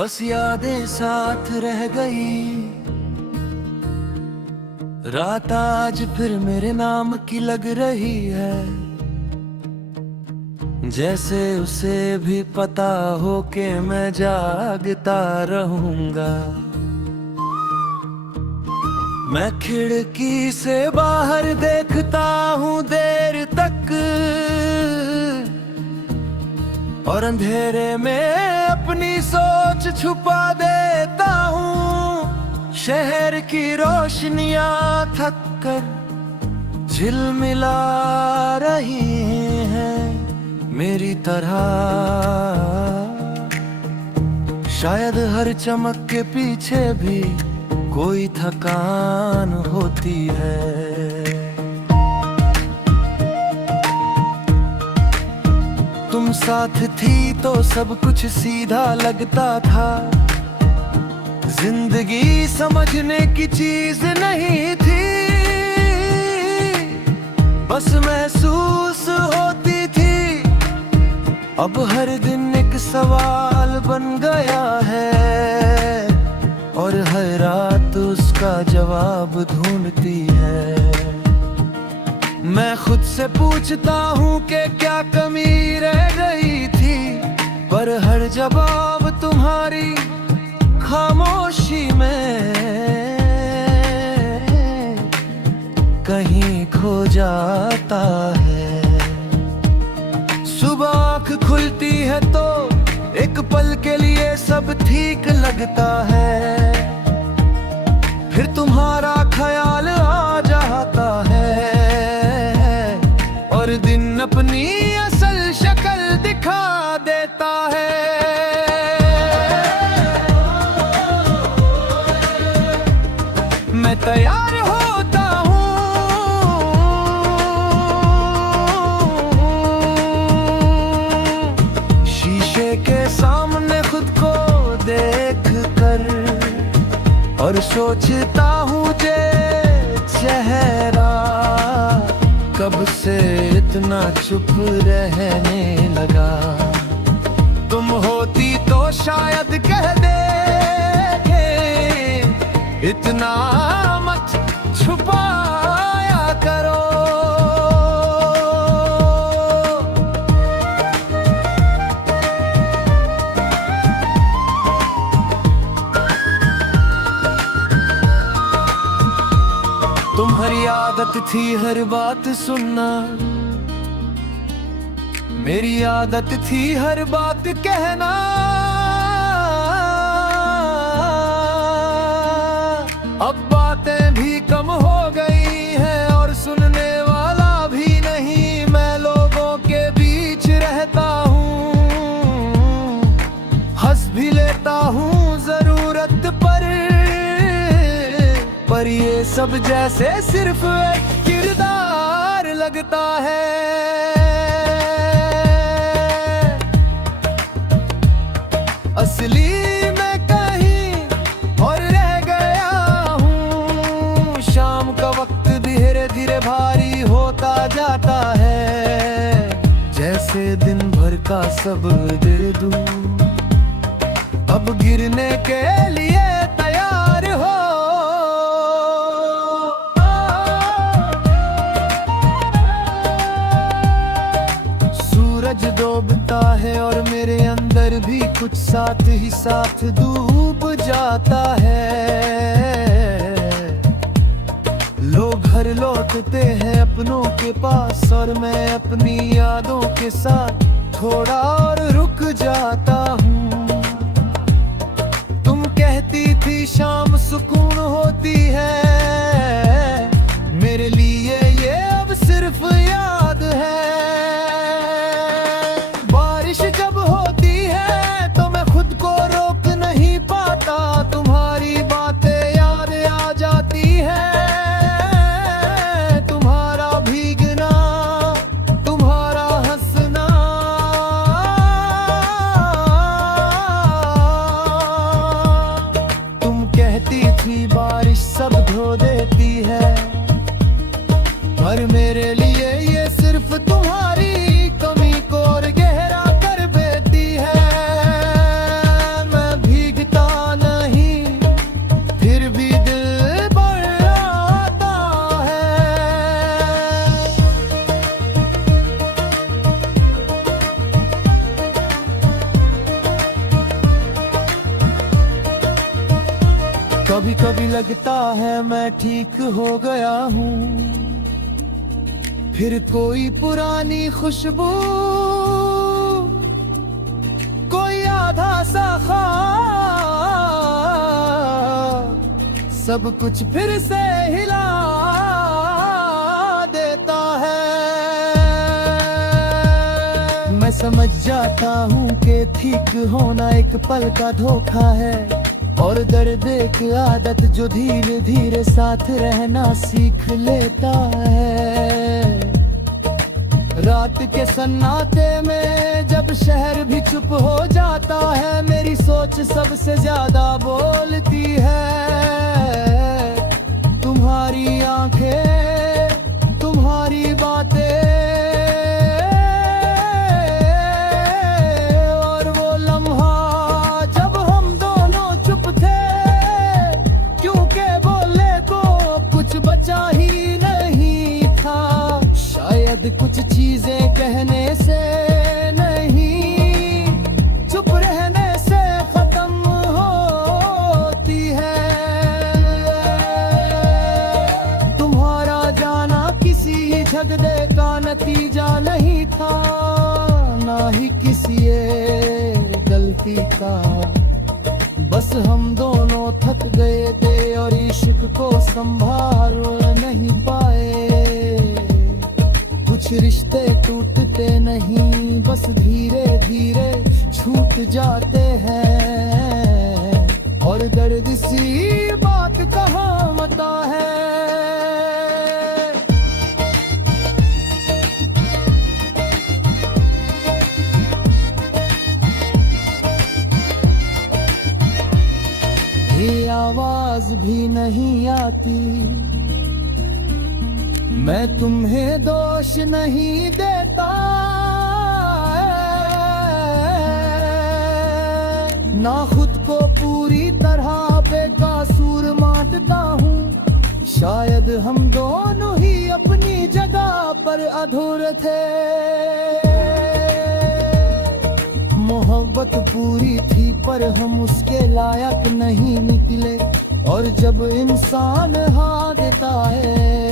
बस यादें साथ रह गई। रात आज फिर मेरे नाम की लग रही है, जैसे उसे भी पता हो कि मैं जागता रहूंगा। मैं खिड़की से बाहर देखता हूँ देर तक, और अंधेरे में अपनी सोच छुपा देता हूँ। शहर की रोशनियां थक कर झिलमिला रही हैं मेरी तरह। शायद हर चमक के पीछे भी कोई थकान होती है। तुम साथ थी तो सब कुछ सीधा लगता था। जिंदगी समझने की चीज नहीं थी, बस महसूस होती थी। अब हर दिन एक सवाल बन गया है, और हर रात उसका जवाब ढूंढती है। मैं खुद से पूछता हूँ कि क्या कमी रह गई थी, पर हर जवाब तुम्हारी खामोशी में कहीं खो जाता है। सुबह आँख खुलती है तो एक पल के लिए सब ठीक लगता है, फिर तुम्हारा ख्याल आ जाता है, और दिन अपनी असल शक्ल दिखा देता है। मैं तैयार होता हूँ शीशे के सामने खुद को देख कर, और सोचता हूँ जे चेहरा कब से इतना चुप रहने लगा। तुम होती तो शायद कह दे कि इतना मत छुपाया करो। तुम्हारी आदत थी हर बात सुनना, मेरी आदत थी हर बात कहना। अब बातें भी कम हो गई हैं और सुनने वाला भी नहीं। मैं लोगों के बीच रहता हूँ, हंस भी लेता हूँ जरूरत पर ये सब जैसे सिर्फ एक किरदार लगता है। असली मैं कहीं और रह गया हूँ। शाम का वक्त धीरे धीरे भारी होता जाता है, जैसे दिन भर का सब दे दूं। अब गिरने के लिए तैयार हो। सूरज डूबता है और मेरे अंदर भी कुछ साथ ही साथ डूब जाता है। लोग घर लौटते हैं अपनों के पास, और मैं अपनी यादों के साथ थोड़ा और रुक जाता हूँ। तुम कहती थी शाम सुकून होती है, मेरे लिए ये अब सिर्फ याद है। बारिश जब होती है तो मैं खुद को रोक नहीं पाता, तुम्हारी बातें याद आ जाती है। तुम्हारा भीगना, तुम्हारा हंसना, तुम कहती थी बारिश सब धो देती है, पर मेरे लिए ये सिर्फ तुम्हारी कमी को और गहरा कर देती है। मैं भीग लगता है मैं ठीक हो गया हूँ, फिर कोई पुरानी खुशबू, कोई आधा सा ख्वाब, सब कुछ फिर से हिला देता है। मैं समझ जाता हूँ कि ठीक होना एक पल का धोखा है, और दर्द एक आदत जो धीरे धीरे साथ रहना सीख लेता है। रात के सन्नाटे में जब शहर भी चुप हो जाता है, मेरी सोच सबसे ज्यादा बोलती है। तुम्हारी आंखें, तुम्हारी बातें, और वो लम्हा जब हम दोनों चुप थे, क्योंकि बोलने को कुछ बचा ही नहीं था। शायद कुछ चीजें कहने से नहीं, चुप रहने से खत्म होती है। तुम्हारा जाना किसी झगड़े का नतीजा नहीं था, ना ही किसी एक गलती का। बस हम दोनों थक गए थे और इश्क को संभाल नहीं पाए। कुछ रिश्ते टूटते नहीं, बस धीरे धीरे छूट जाते हैं, और दर्द सी बात कहाँ मता है। ये आवाज भी नहीं आती, मैं तुम्हें दोष नहीं देता, ना खुद को पूरी तरह बेकसूर मानता हूँ। शायद हम दोनों ही अपनी जगह पर अधूरे थे। मोहब्बत पूरी थी पर हम उसके लायक नहीं निकले, और जब इंसान हार देता है